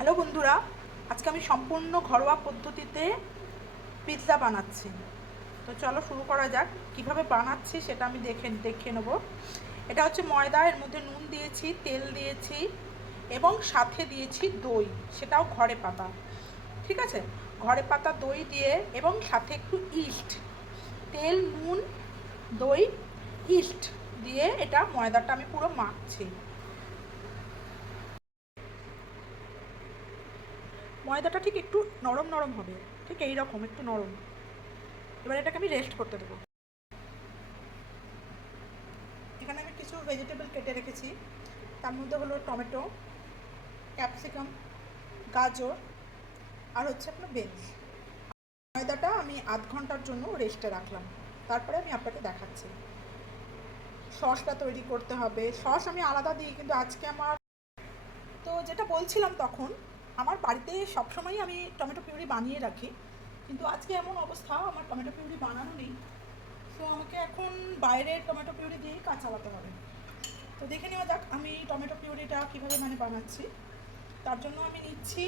Hello বন্ধুরা, আজকে আমি সম্পূর্ণ ঘরোয়া পদ্ধতিতে পিৎজা বানাচ্ছি। তো চলো শুরু করা যাক। কিভাবে বানাচ্ছি সেটা আমি দেখে নেব। এটা হচ্ছে ময়দা, এর মধ্যে নুন দিয়েছি, তেল দিয়েছি এবং সাথে দিয়েছি দই, সেটাও ঘরে পাতা। ঠিক আছে, ঘরে পাতা দই দিয়ে এবং সাথে একটু ইস্ট, তেল, নুন, দই, ইস্ট দিয়ে এটা ময়দাটা আমি পুরো মাখছি। ময়দাটা ঠিক একটু নরম নরম হবে, ঠিক এই রকম একটু নরম। এবার এটাকে আমি রেস্ট করতে দেবো। এখানে আমি কিছু ভেজিটেবল কেটে রেখেছি। তার মধ্যে হলো টমেটো, ক্যাপসিকাম, গাজর আর হচ্ছে আপনার বিনস। ময়দাটা আমি আধ ঘন্টার জন্য রেস্টে রাখলাম, তারপরে আমি আপনাকে দেখাচ্ছি। সসটা তৈরি করতে হবে। সস আমি আলাদা দিই, কিন্তু আজকে আমার তো যেটা বলছিলাম তখন, আমার বাড়িতে সবসময়ই আমি টমেটো পিউরি বানিয়ে রাখি, কিন্তু আজকে এমন অবস্থা আমার টমেটো পিউরি বানানো নেই। তো আমাকে এখন বাইরের টমেটো পিউরি দিয়েই কাজ চালাতে হবে। তো দেখে নেওয়া যাক আমি টমেটো পিউরিটা কীভাবে বানাচ্ছি। তার জন্য আমি নিচ্ছি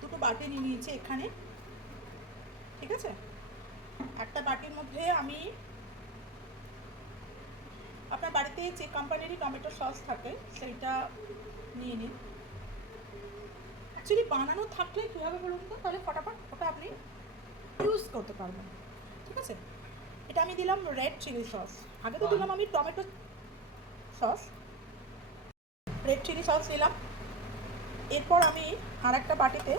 দুটো বাটি নিয়ে নিয়েছি এখানে। ঠিক আছে, একটা বাটির মধ্যে আমি আপনার বাড়িতে যে কোম্পানিরই টমেটো সস থাকে সেইটা নিয়ে নিন। অ্যাকচুয়ালি বানানো থাকলে কীভাবে বলুন তো, তাহলে ফটাফট ওটা আপনি ইউজ করতে পারবেন। ঠিক আছে, এটা আমি দিলাম রেড চিলি সস। আগে তো দিলাম আমি tomato sauce, red chilli sauce দিলাম। এরপর আমি আর একটা বাটিতে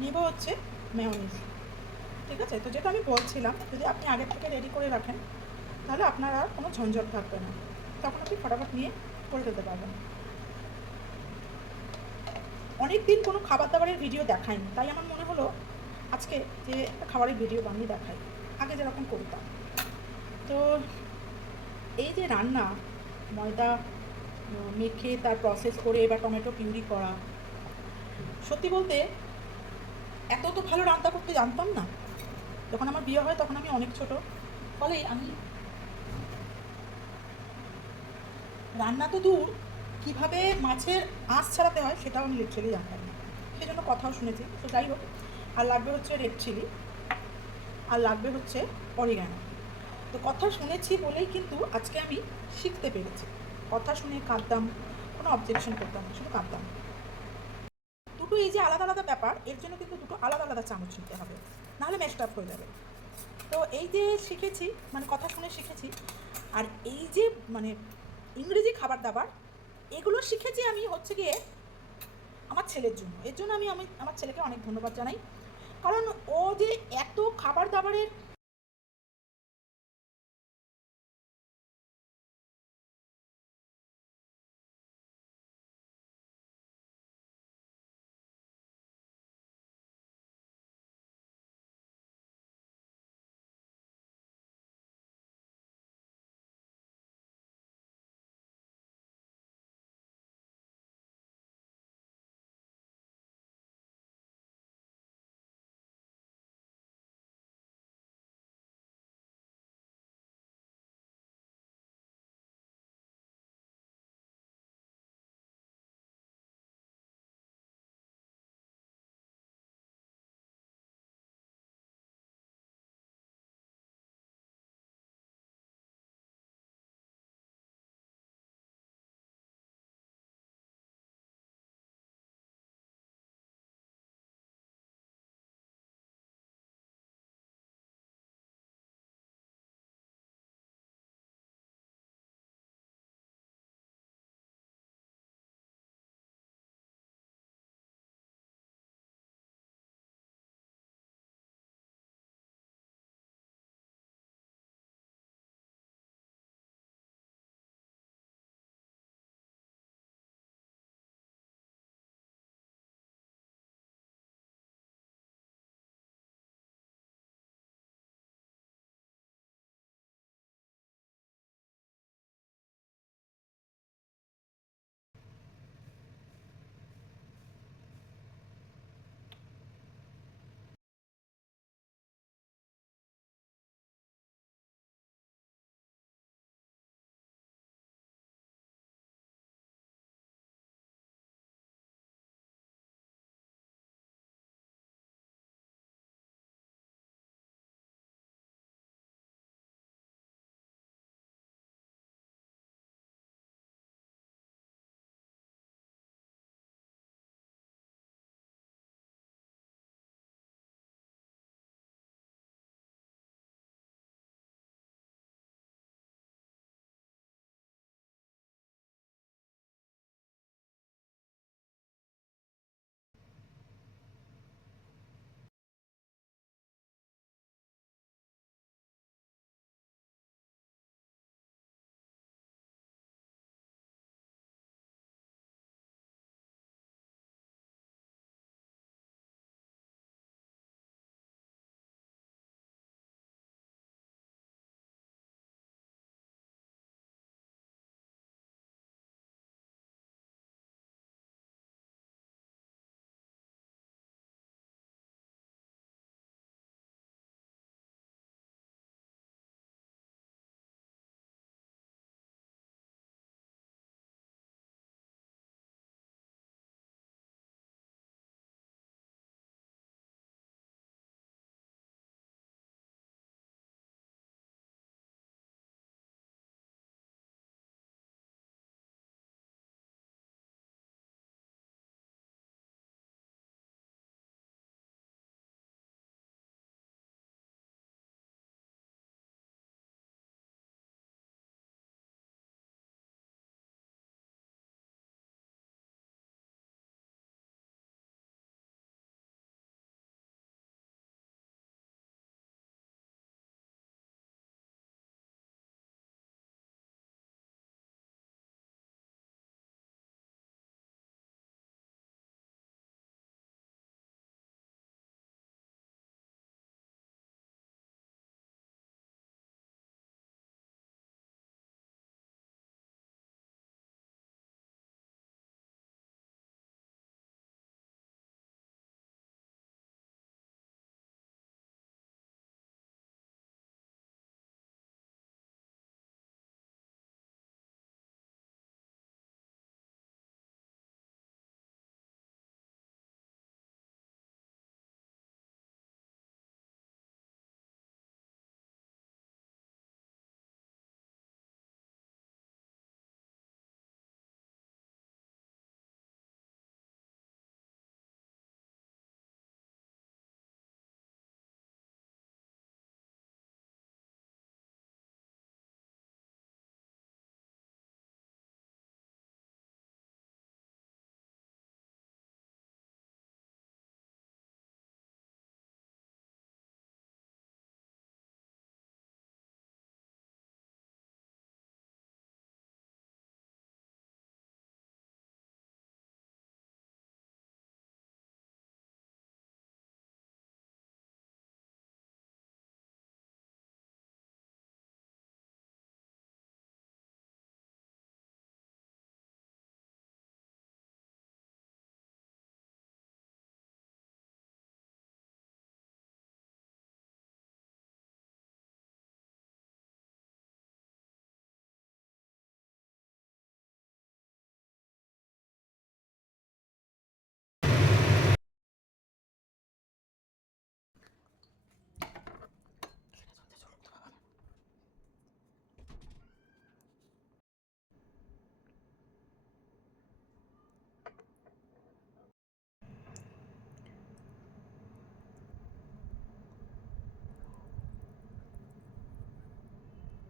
নেব হচ্ছে মেয়োনিজ। ঠিক আছে, তো যেটা আমি বলছিলাম, যদি আপনি আগে থেকে রেডি করে রাখেন তাহলে আপনার আর কোনো ঝঞ্ঝট থাকবে না, তখন আপনি ফটাফট নিয়ে করে দিতে পারবেন। অনেক দিন কোনো খাবার দাবারের ভিডিও দেখাইনি, তাই আমার মনে হলো আজকে যে একটা খাবারের ভিডিও বানিয়ে দেখাই, আগে যেরকম করতাম। তো এই যে রান্না, ময়দা মেখে তার প্রসেস করে এবার টমেটো পিউরি করা, সত্যি বলতে এত তো ভালো রান্না করতে জানতাম না। যখন আমার বিয়ে হয় তখন আমি অনেক ছোট, ফলে আমি রান্না তো দূর, কীভাবে মাছের আঁশ ছাড়াতে হয় সেটাও আমি লিটারেলি জানতাম না। সেই জন্য কথাও শুনেছি। তো যাই হোক, আর লাগবে হচ্ছে রেড চিলি, আর লাগবে হচ্ছে অরিগ্যানো। তো কথা শুনেছি বলেই কিন্তু আজকে আমি শিখতে পেরেছি। কথা শুনে কাঁদতাম, কোনো অবজেকশন করতাম না, শুধু কাঁদতাম। দুটো এই যে আলাদা আলাদা ব্যাপার, এর জন্য কিন্তু দুটো আলাদা আলাদা চামচ নিতে হবে, নাহলে ম্যাশড আপ হয়ে যাবে। তো এই যে শিখেছি, কথা শুনে শিখেছি। আর এই যে ইংরেজি খাবার দাবার, এগুলো শিখেছি আমি হচ্ছে গিয়ে আমার ছেলের জন্য। এর জন্য আমি আমার ছেলেকে অনেক ধন্যবাদ জানাই, কারণ ও যে এত খাবার দাবারের